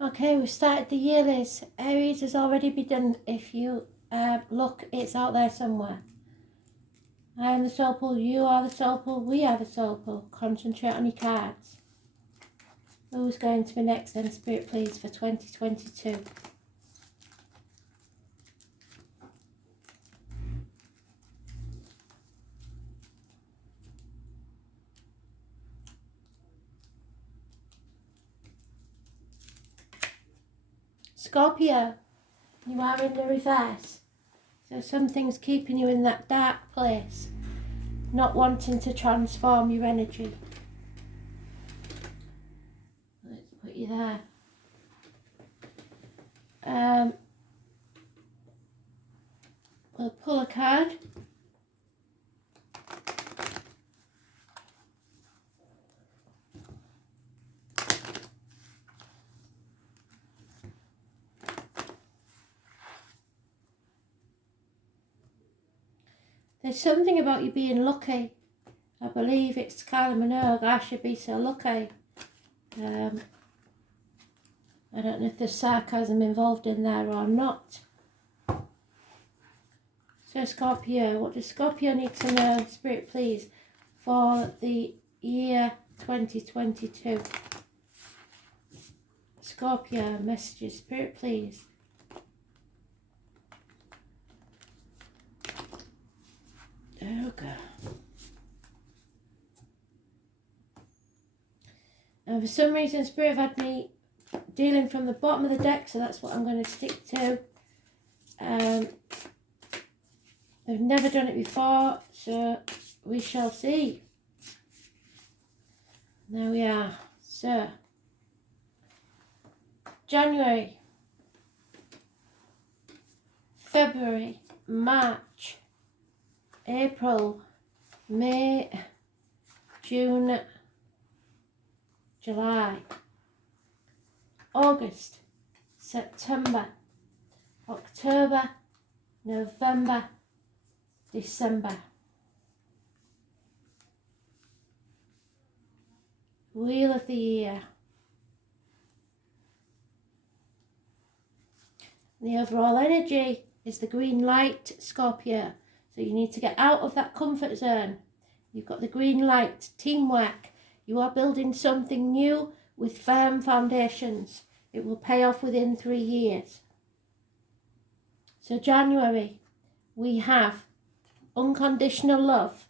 Okay, we started the year, Liz. Aries has already begun. If you look, it's out there somewhere. I am the soul pool, you are the soul pool, we are the soul pool. Concentrate on your cards. Who's going to be next then, Spirit, please, for 2022? Scorpio, you are in the reverse. So something's keeping you in that dark place, not wanting to transform your energy. Let's put you there. We'll pull a card. There's something about you being lucky. I believe it's Kylie Minogue. I should be so lucky. I don't know if there's sarcasm involved in there or not. So Scorpio, what does Scorpio need to know, Spirit, please, for the year 2022? Scorpio, messages, Spirit, please. Okay. And for some reason, Spirit have had me dealing from the bottom of the deck, so that's what I'm going to stick to. I've never done it before, so we shall see. There we are. So, January, February, March, April, May, June, July, August, September, October, November, December. Wheel of the Year. The overall energy is the green light, Scorpio. So you need to get out of that comfort zone. You've got the green light, teamwork. You are building something new with firm foundations. It will pay off within 3 years. So January, we have unconditional love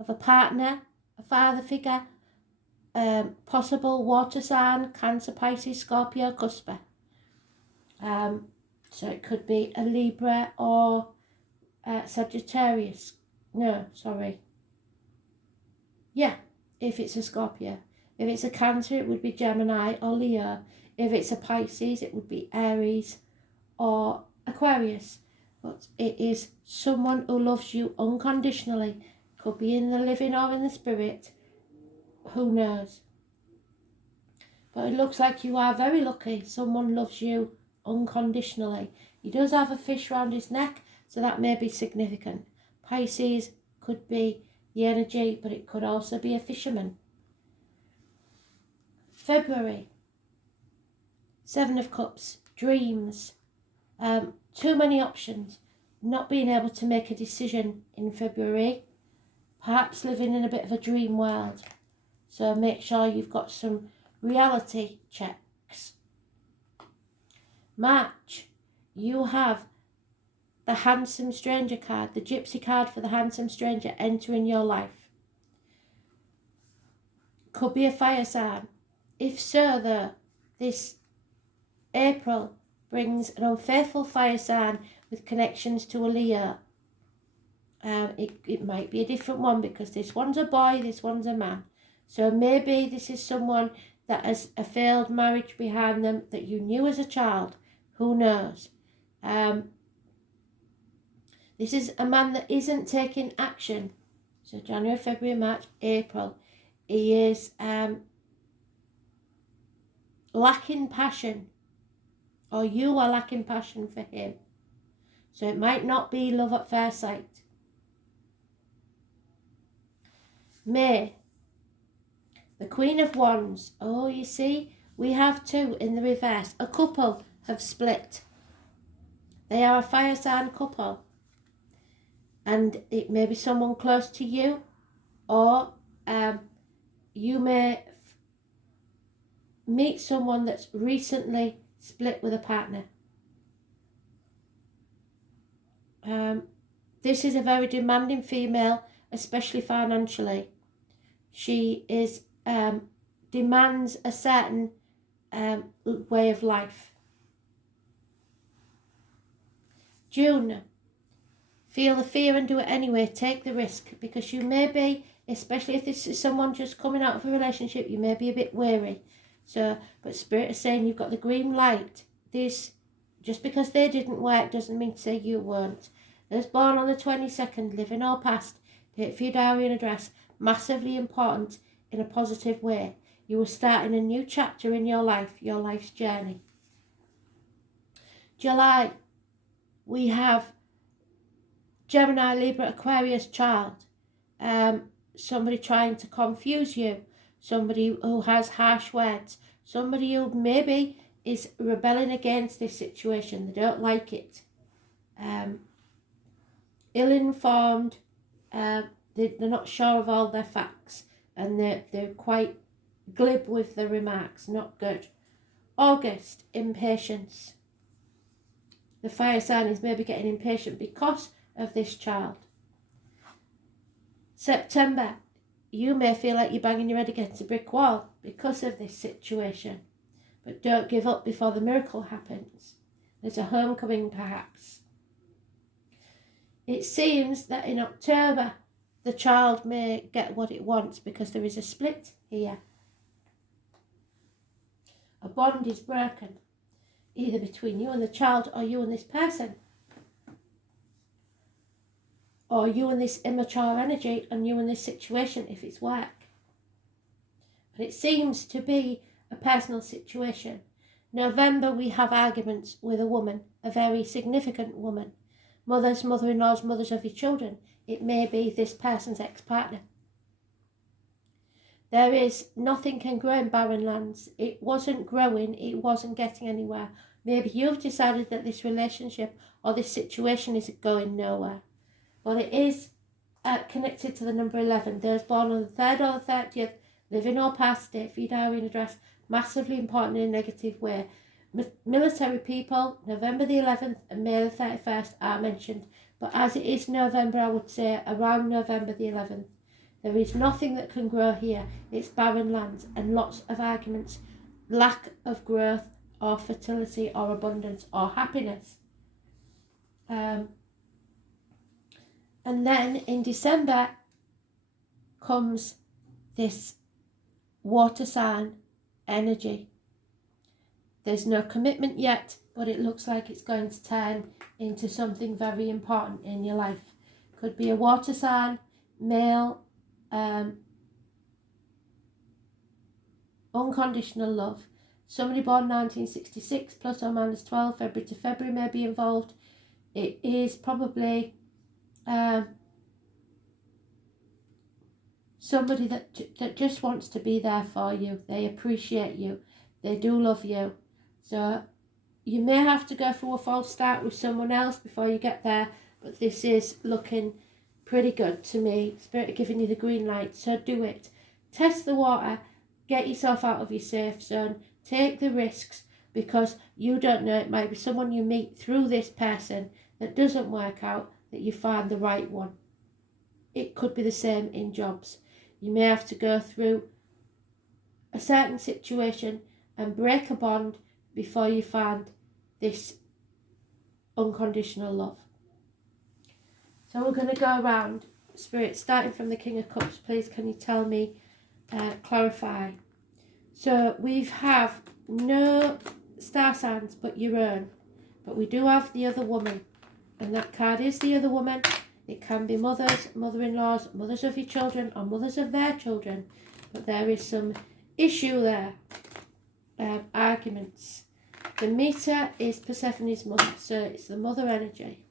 of a partner, a father figure, possible water sign, Cancer, Pisces, Scorpio, Cusper. So it could be a Libra or Sagittarius. No, sorry. Yeah, if it's a Scorpio. If it's a Cancer, it would be Gemini or Leo. If it's a Pisces, it would be Aries or Aquarius. But it is someone who loves you unconditionally. Could be in the living or in the spirit. Who knows? But it looks like you are very lucky. Someone loves you unconditionally. He does have a fish around his neck, so that may be significant. Pisces could be the energy, but it could also be a fisherman. February, 7 of Cups, dreams. Too many options. Not being able to make a decision in February. Perhaps living in a bit of a dream world. So make sure you've got some reality checks. March, you have the handsome stranger card, the gypsy card for the handsome stranger entering your life. Could be a fire sign. If so, though, this April brings an unfaithful fire sign with connections to a Leo. It might be a different one because this one's a boy, this one's a man. So maybe this is someone that has a failed marriage behind them that you knew as a child. Who knows? This is a man that isn't taking action. So January, February, March, April. He is lacking passion. Or you are lacking passion for him. So it might not be love at first sight. May, the Queen of Wands. Oh, you see, We have 2 in the reverse. A couple have split. They are a fire sign couple. And it may be someone close to you, or you may meet someone that's recently split with a partner. This is a very demanding female, especially financially. She is demands a certain way of life. June. Feel the fear and do it anyway. Take the risk, because you may be, especially if this is someone just coming out of a relationship, you may be a bit wary. So, but Spirit is saying you've got the green light. This, just because they didn't work doesn't mean to say you won't. Those born on the 22nd, living or past, date for your diary and address, massively important in a positive way. You are starting a new chapter in your life, your life's journey. July, we have Gemini, Libra, Aquarius child. Somebody trying to confuse you. Somebody who has harsh words. Somebody who maybe is rebelling against this situation. They don't like it. Ill-informed. They're not sure of all their facts. And they're quite glib with the remarks. Not good. August, impatience. The fire sign is maybe getting impatient because of this child. September, you may feel like you're banging your head against a brick wall because of this situation. But don't give up before the miracle happens. There's a homecoming perhaps. It seems that in October, the child may get what it wants because there is a split here. A bond is broken, either between you and the child or you and this person. Or you and this immature energy and you and this situation if it's work. And it seems to be a personal situation. November, we have arguments with a woman, a very significant woman. Mothers, mother-in-laws, mothers of your children. It may be this person's ex-partner. There is nothing can grow in barren lands. It wasn't growing, it wasn't getting anywhere. Maybe you've decided that this relationship or this situation isn't going nowhere. But it is connected to the number 11. Those born on the 3rd or the 30th, living or past, date for your diary and address, massively important in a negative way. Military people, November the 11th and May the 31st are mentioned. But as it is November, I would say around November the 11th. There is nothing that can grow here. It's barren lands and lots of arguments. Lack of growth or fertility or abundance or happiness. And then in December comes this water sign energy. There's no commitment yet, but it looks like it's going to turn into something very important in your life. Could be a water sign, male, unconditional love. Somebody born 1966, plus or minus 12, February to February may be involved. It is probably somebody that just wants to be there for you. They appreciate you. They do love you. So you may have to go through a false start with someone else before you get there, but this is looking pretty good to me. Spirit are giving you the green light, so do it. Test the water. Get yourself out of your safe zone. Take the risks, because you don't know, it might be someone you meet through this person that doesn't work out, that you find the right one. It could be the same in jobs. You may have to go through a certain situation and break a bond before you find this unconditional love. So we're going to go around. Spirit, starting from the King of Cups, please can you tell me, clarify. So we have no star signs but your own, but we do have the other woman, and that card is the other woman. It can be mothers, mother-in-laws, mothers of your children or mothers of their children, but there is some issue there, arguments. The meter is Persephone's mother, so it's the mother energy,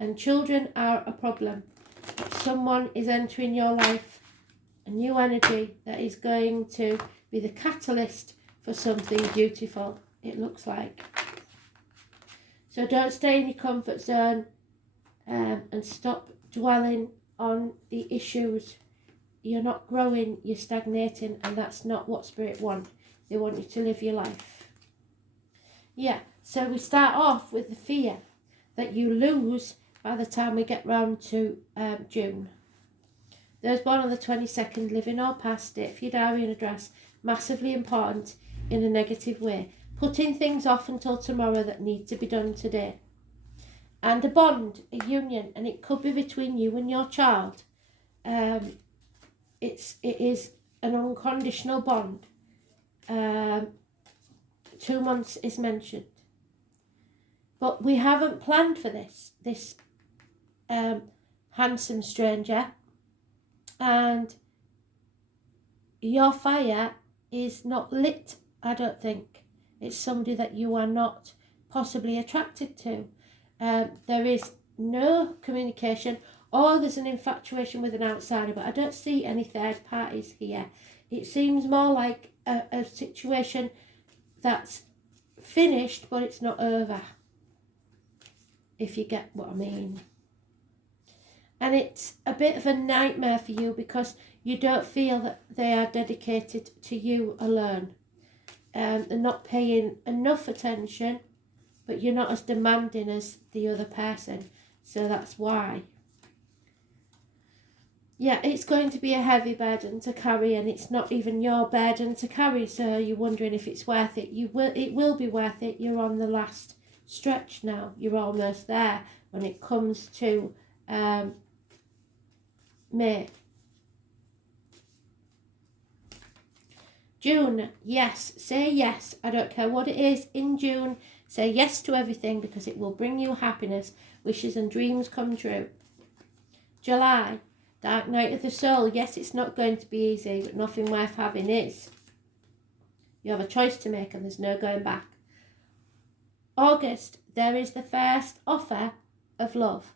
and children are a problem. Someone is entering your life, a new energy that is going to be the catalyst for something beautiful, it looks like. So don't stay in your comfort zone and stop dwelling on the issues. You're not growing, you're stagnating, and that's not what Spirit want. They want you to live your life. Yeah, so we start off with the fear that you lose by the time we get round to June. Those born on the 22nd, living or past it, for your diary and address, massively important in a negative way. Putting things off until tomorrow that need to be done today. And a bond, a union, and it could be between you and your child. It is an unconditional bond. 2 months is mentioned. But we haven't planned for this handsome stranger. And your fire is not lit, I don't think. It's somebody that you are not possibly attracted to. There is no communication, or there's an infatuation with an outsider, but I don't see any third parties here. It seems more like a situation that's finished, but it's not over, if you get what I mean. And it's a bit of a nightmare for you because you don't feel that they are dedicated to you alone. They're not paying enough attention, but you're not as demanding as the other person. So that's why. Yeah, it's going to be a heavy burden to carry, and it's not even your burden to carry. So you're wondering if it's worth it. It will be worth it. You're on the last stretch now. You're almost there when it comes to May. June, yes. Say yes. I don't care what it is in June. Say yes to everything because it will bring you happiness, wishes and dreams come true. July, dark night of the soul. Yes, it's not going to be easy, but nothing worth having is. You have a choice to make and there's no going back. August, there is the first offer of love.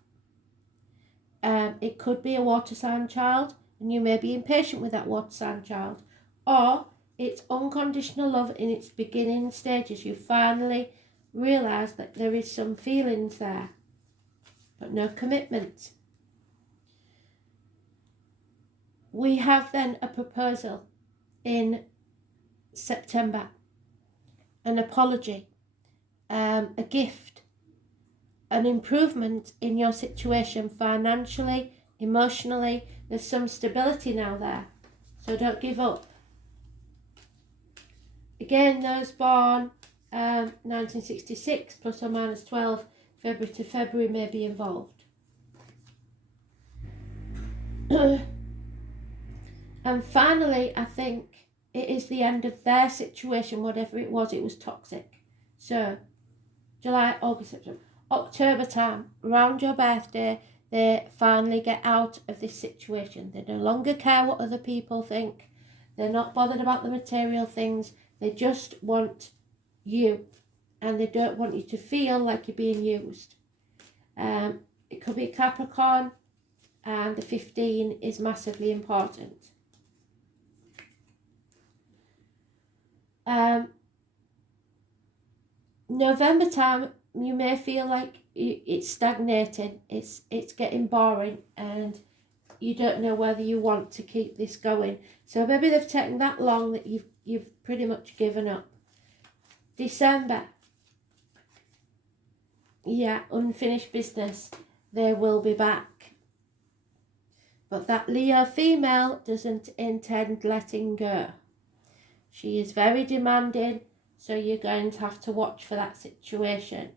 It could be a water sign child, and you may be impatient with that water sign child. Or it's unconditional love in its beginning stages. You finally realise that there is some feelings there, but no commitment. We have then a proposal in September, an apology, a gift, an improvement in your situation financially, emotionally. There's some stability now there, so don't give up. Again, those born 1966 plus or minus 12 February to February may be involved. And finally, I think it is the end of their situation, whatever it was toxic. So July, August, September, October time, around your birthday, they finally get out of this situation. They no longer care what other people think. They're not bothered about the material things. They just want you, and they don't want you to feel like you're being used. It could be Capricorn, and the 15 is massively important. November time, you may feel like it's stagnating, it's getting boring, and you don't know whether you want to keep this going. So maybe they've taken that long that you've pretty much given up. December, yeah, unfinished business. They will be back. But that Leo female doesn't intend letting go. She is very demanding, so you're going to have to watch for that situation.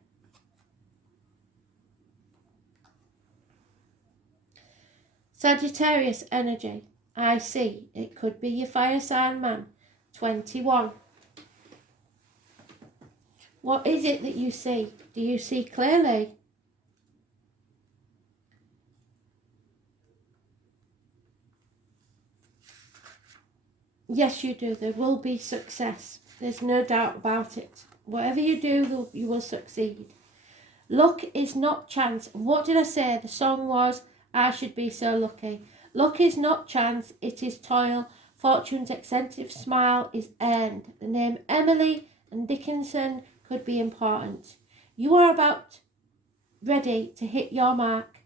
Sagittarius energy. I see. It could be your fire sign man. 21. What is it that you see? Do you see clearly? Yes, you do. There will be success. There's no doubt about it. Whatever you do, you will succeed. Luck is not chance. What did I say? The song was, I should be so lucky. Luck is not chance. It is toil, Fortune's eccentric smile is earned. The name Emily and Dickinson could be important. You are about ready to hit your mark.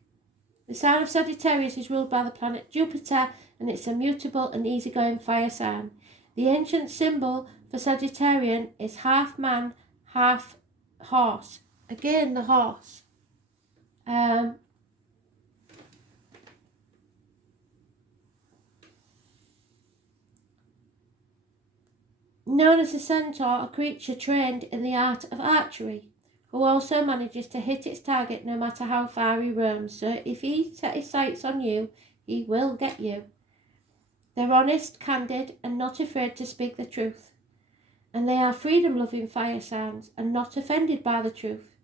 The sign of Sagittarius is ruled by the planet Jupiter, and it's a mutable and easygoing fire sign. The ancient symbol for Sagittarian is half man, half horse. Again, the horse. Known as a centaur, a creature trained in the art of archery, who also manages to hit its target no matter how far he roams. So if he set his sights on you, he will get you. They're honest, candid, and not afraid to speak the truth. And they are freedom-loving fire signs and not offended by the truth,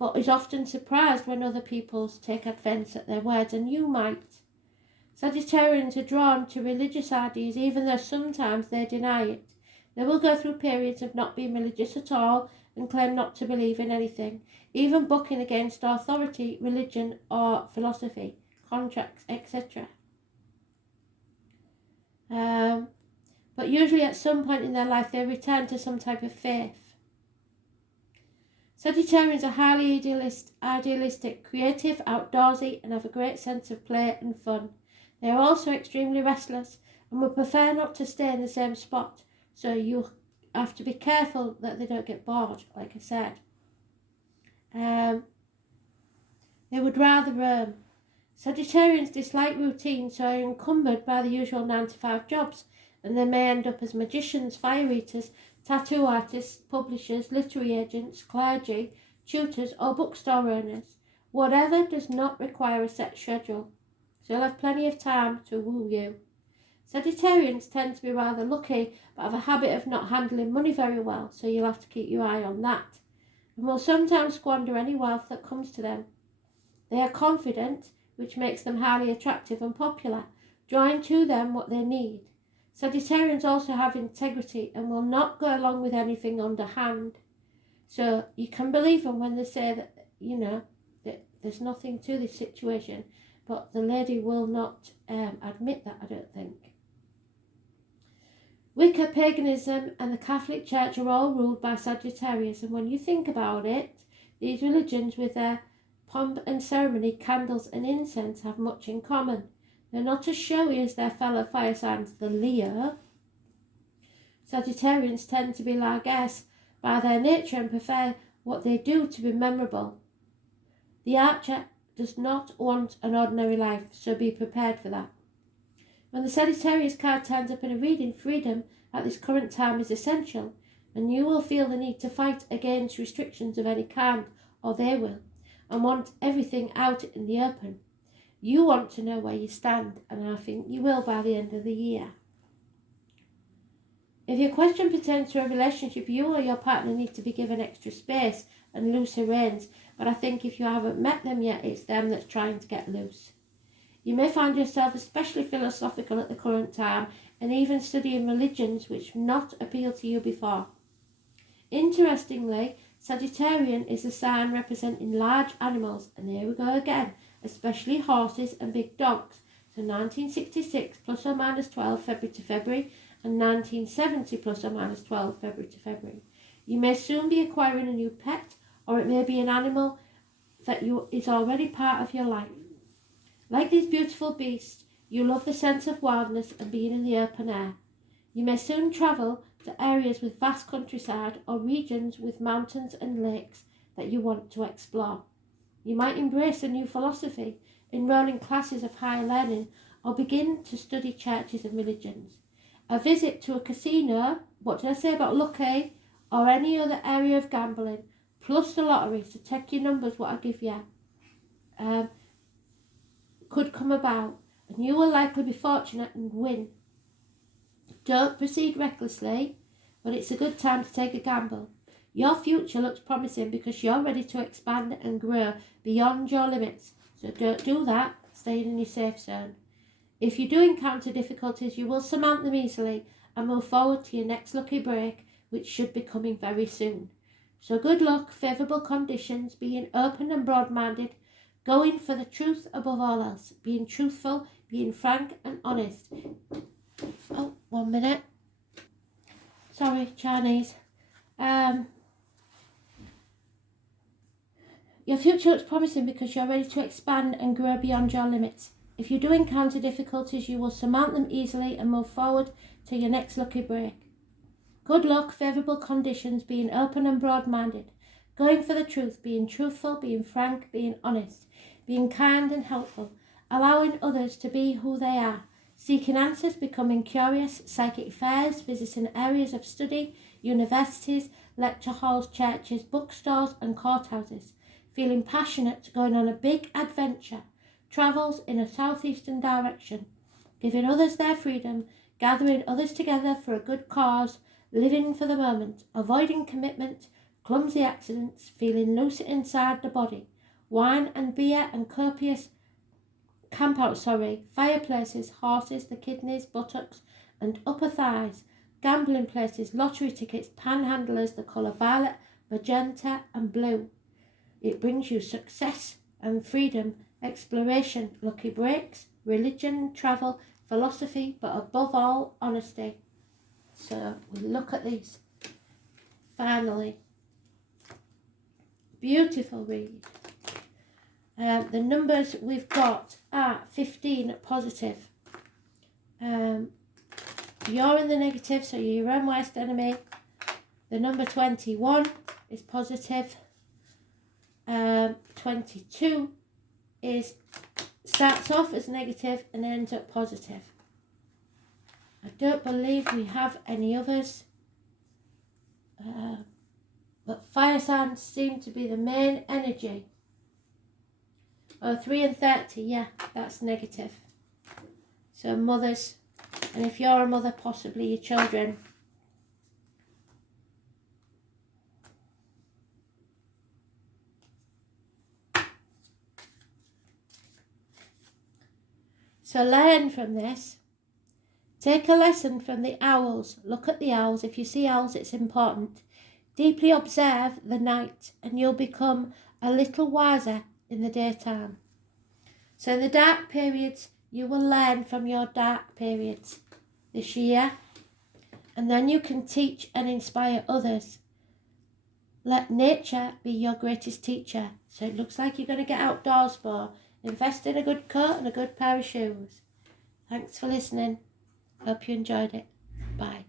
but is often surprised when other people take offence at their words, and you might. Sagittarians are drawn to religious ideas even though sometimes they deny it. They will go through periods of not being religious at all and claim not to believe in anything, even bucking against authority, religion, or philosophy, contracts, etc. But usually at some point in their life they return to some type of faith. Sagittarians are highly idealistic, creative, outdoorsy, and have a great sense of play and fun. They are also extremely restless and would prefer not to stay in the same spot, so you have to be careful that they don't get bored, like I said. They would rather roam. Sagittarians dislike routine, so are encumbered by the usual 9-to-5 jobs, and they may end up as magicians, fire eaters, tattoo artists, publishers, literary agents, clergy, tutors, or bookstore owners. Whatever does not require a set schedule, so you'll have plenty of time to woo you. Sagittarians tend to be rather lucky, but have a habit of not handling money very well, so you'll have to keep your eye on that, and will sometimes squander any wealth that comes to them. They are confident, which makes them highly attractive and popular, drawing to them what they need. Sagittarians also have integrity and will not go along with anything underhand. So you can believe them when they say that, that there's nothing to this situation, but the lady will not admit that, I don't think. Wicca, paganism, and the Catholic Church are all ruled by Sagittarius, and when you think about it, these religions with their pomp and ceremony, candles and incense have much in common. They're not as showy as their fellow fire signs, the Leo. Sagittarians tend to be largesse by their nature and prefer what they do to be memorable. The archer does not want an ordinary life, so be prepared for that. When the Sagittarius card turns up in a reading, freedom at this current time is essential, and you will feel the need to fight against restrictions of any kind, or they will, and want everything out in the open. You want to know where you stand, and I think you will by the end of the year. If your question pertains to a relationship, you or your partner need to be given extra space and looser reins, but I think if you haven't met them yet, it's them that's trying to get loose. You may find yourself especially philosophical at the current time, and even studying religions which not appealed to you before. Interestingly, Sagittarian is a sign representing large animals, and here we go again, especially horses and big dogs. So 1966 plus or minus 12 February to February, and 1970 plus or minus 12 February to February. You may soon be acquiring a new pet, or it may be an animal that is already part of your life. Like these beautiful beasts, you love the sense of wildness and being in the open air. You may soon travel to areas with vast countryside or regions with mountains and lakes that you want to explore. You might embrace a new philosophy, enroll in classes of higher learning, or begin to study churches and religions. A visit to a casino, what did I say about lucky, or any other area of gambling, plus the lottery, so take your numbers, what I give you, could come about, and you will likely be fortunate and win. Don't proceed recklessly, but it's a good time to take a gamble. Your future looks promising because you're ready to expand and grow beyond your limits, so don't do that, stay in your safe zone. If you do encounter difficulties, you will surmount them easily and move forward to your next lucky break, which should be coming very soon. So good luck, favourable conditions, being open and broad-minded, going for the truth above all else, being truthful, being frank and honest. Oh, 1 minute. Sorry, Chinese. Your future looks promising because you're ready to expand and grow beyond your limits. If you do encounter difficulties, you will surmount them easily and move forward to your next lucky break. Good luck, favourable conditions, being open and broad-minded, going for the truth, being truthful, being frank, being honest, being kind and helpful, allowing others to be who they are, seeking answers, becoming curious, psychic fairs, visiting areas of study, universities, lecture halls, churches, bookstores and courthouses, feeling passionate, going on a big adventure, travels in a southeastern direction, giving others their freedom, gathering others together for a good cause, living for the moment, avoiding commitment, clumsy accidents, feeling loose inside the body, wine and beer and copious fireplaces, horses, the kidneys, buttocks and upper thighs, gambling places, lottery tickets, panhandlers, the colour violet, magenta and blue. It brings you success and freedom, exploration, lucky breaks, religion, travel, philosophy, but above all, honesty. So we look at these. Finally, beautiful read. The numbers we've got are 15 positive. You're in the negative, so you're your own worst enemy. The number 21 is positive. 22 starts off as negative and ends up positive. I don't believe we have any others, but fire signs seem to be the main energy. Oh, 3 and 30, yeah, that's negative. So mothers, and if you're a mother, possibly your children. So learn from this. Take a lesson from the owls. Look at the owls. If you see owls, it's important. Deeply observe the night and you'll become a little wiser in the daytime. So in the dark periods, you will learn from your dark periods this year. And then you can teach and inspire others. Let nature be your greatest teacher. So it looks like you're going to get outdoors more. Invest in a good coat and a good pair of shoes. Thanks for listening. Hope you enjoyed it. Bye.